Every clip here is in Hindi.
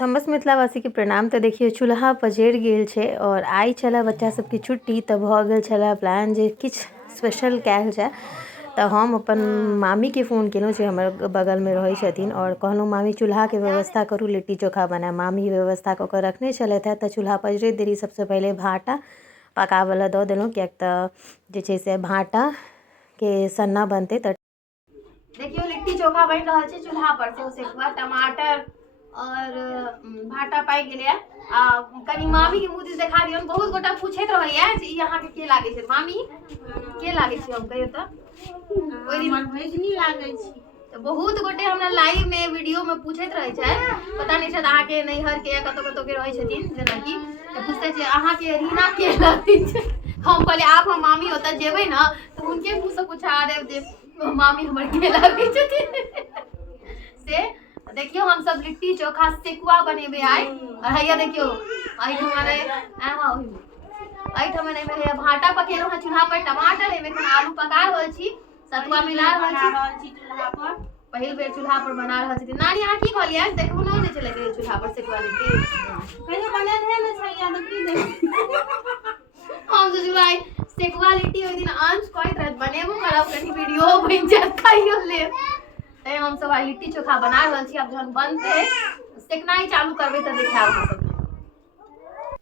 समस्त मिथिलावासी के प्रणाम। तो देखिए चूल्हा पजरि गेल छै और आई छला बच्चा सबके छुट्टी तऽ भऽ गेल छला प्लान जे किछु स्पेशल कयल जाय। तऽ हम अपन मामी के फ़ोन केलहुँ जे हमर बगलमे रहै छथिन और कहलहुँ मामी चूल्हाके व्यवस्था करू, लिट्टी चोखा बनायब। मामी व्यवस्था कऽ कऽ रखने छलथि हैं। तऽ चूल्हा पजरैत देरी सबसँ पहिले भाटा पकाबऽ दऽ देलहुँ, किएक तऽ जे छै से भाटाके सन्ना बनतै। तऽ देखियो लिट्टी चोखा बनि रहल छै चूल्हा पर से सेकुआ टमाटर और भाटा पाकि गेलै। कनी मामी के मुँह दिस देखा दियौ। बहुत गोटा पूछैत रहैया जे ई अहाँके के लागे छै, मामी के लागे छै, हम कहियो तऽ ओइ दिन हमर भैजनी लागे छी। तऽ बहुत गोटे हमरा लाइव में वीडियो में पूछैत रहै छै, पता नहीं शायद अहाँके नैहर के या कतौ कतौ के रहै छथिन जेना कि तऽ पूछते छै अहाँके रीना के लागे छै। हम कहले आब हम मामी ओतऽ जेबै ना तऽ हुनके मुँह से पूछा देब जे मामी हमर के लागे छथिन से। देखियो हम सब लिट्टी चोखा सेकुआ बनेबे आइ। और हैया देखियो आई हमारे एमे भाटा पकेलहुँ हैं चूल्हा पर, टमाटर एमे आलू पका रहल छी, सतुआ मिला रहल छी चूल्हा पर। पहिल बेर चूल्हा पर बना रहल छी। नानी अहाँ की कहलियै देखबो न नै छलै चूल्हा पर सेकुआ लिट्टी कहियो बनेने नै छलियै तऽ की देखिए हम सोचबै आइ सेकुआ लिट्टी ओइ दिन अंश कहैत रहत बनेबो करब, कनी वीडियो बनि जायत खाइयो लेब। तै हम सब आइ लिट्टी चोखा बना रहल छी। आब जहन बनतै सेकनाइ चालू करबै तऽ देखायब अहाँ सबके।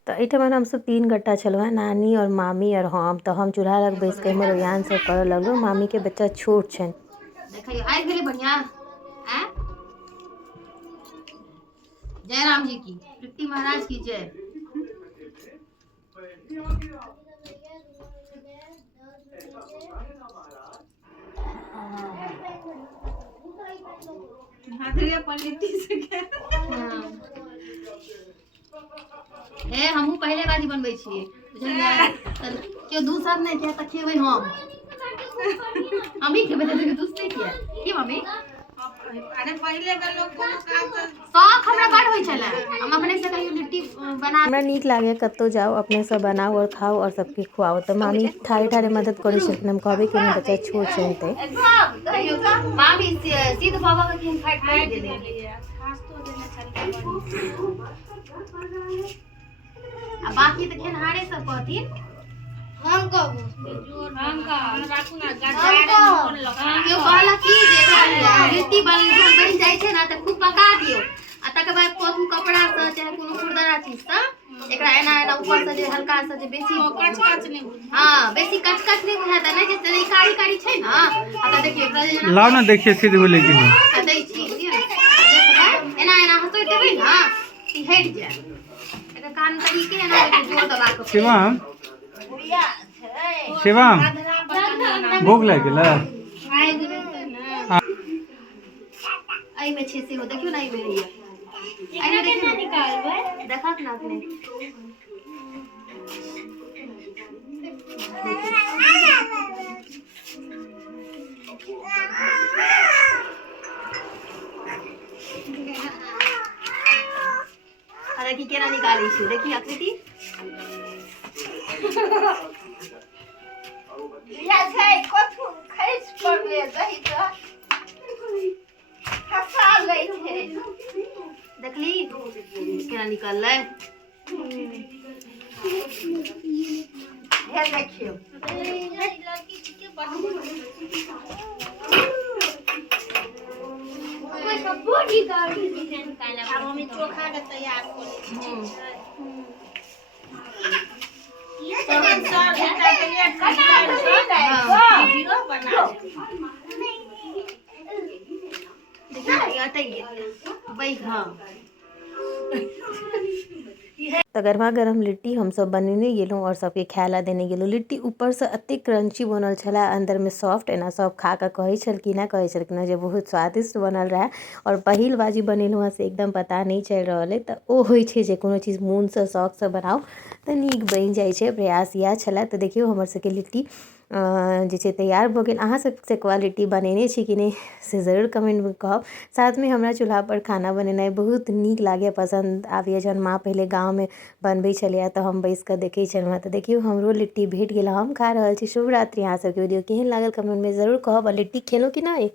तऽ एहिठाम हमसब 3 गोटा छलहुँ हैं, नानी और मामी और हम। तऽ हम चूल्हा लग बैस कऽ हमर ओरियान सब करऽ लगलहुँ। मामी के बच्चा छोट छनि। देखियो आइ गेलै बढ़िया हैं। जय राम जी की, लिट्टी महाराज की जय। भादरिया पर लिट्टी से के ए हमहू पहले बाजी बनबै छियै बुझलियै। तऽ केओ दूसर नै के तऽ खेबै हम हमही खेबै तऽ दूसरे किया की मम्मी। अरे पहले के लोग कोनो काम तऽ शौक हमरा बड़ होइ छलै। हम अपने से कहियो लिट्टी बना हमरा नीक लागे कतौ जाओ अपने से बनाओ और खाओ और सबके खुआओ। तऽ मामी ठाढ़े ठाढ़े मदद करै छलखिन। हम कहबे केलहुँ बच्चा छोट छनि तै मामी सीध बाबा के केहन फाइट गेलै खास्तो देने छलखिन। आ बाकी तऽ खेनहारे सब कहथिन हम कहबो हम राखू ना गड्ढा मोन लगा। केओ कहलक कि जे लिट्टी बनि जाइ छै ना तऽ खूब पका दियौ आ तकर बाद कोथू कपड़ा से चाहे कोनो खुरदरा चीज से एकरा एना एना ऊपर से जे हल्का से जे बेसी कचकच नहीं हां बेसी कचकच नहीं बुझाता नै, जे कारी कारी छै ना। आ तऽ देखिए एकरा जे लाओ ना देखिए सीध बोले कि नहीं दै छी देखबै एना एना हसोइ देबै ना ई हट जाय। एकर कान तरीके एना जोर दबा के शिवम शिवम भूख लग गेलै आइ देबै ना। आई में छे से हो देखियो ना, आई में रहिए आई में केना निकालबै देखत ना अपने अरे की केना निकालै छी देखी आकृति या छै कोथू खैस पड़ले दही त खसा लै छै देखली केना निकललै हे देखियो लड़की के बॉडी गार्ड डिजाइन काला अब हम चोखा के तैयार कर लै छी। ये तो सर एकटा प्लेट का वीडियो बना देखिए अटक गेल बैठा। तऽ गर्मा गर्म लिट्टी हम सब बनेने गेलहुँ और सबके खाय ला देने गेलहुँ। लिट्टी ऊपर से एते क्रंची बनल छला, अंदर में सॉफ्ट। एना सब खा कऽ कहै छलखिन जे बहुत स्वादिष्ट बनल रहा। और पहिल बाजी बनेलहुँ हँ से एकदम पता नहीं चल रहल है। तऽ ओ होइ छै जे कोनो चीज मोन से शौक से बनाओ तऽ नीक बनि जाइ छै। प्रयास इएह छलै। तऽ देखियौ हमर सबके लिट्टी जे छै तैयार भऽ गेल। अहाँ सब सेकुआ लिट्टी बनेने छी कि नहीं से ज़रूर कमेंट में कहब। साथ में हमरा चूल्हा पर खाना बनेनाइ बहुत नीक लागे, पसंद आबैए। जहन माँ पहले गाँव में बनबै छलियै तऽ हम बैस कऽ देखै छलहुँ हँ। तऽ देखियौ हमरो लिट्टी भेट गेल, हम खा रहल छी। शुभ रात्रि। अहाँ सबके वीडियो केहन लागल कमेंट में ज़रूर कहब। और लिट्टी खेलहुँ कि नहीं।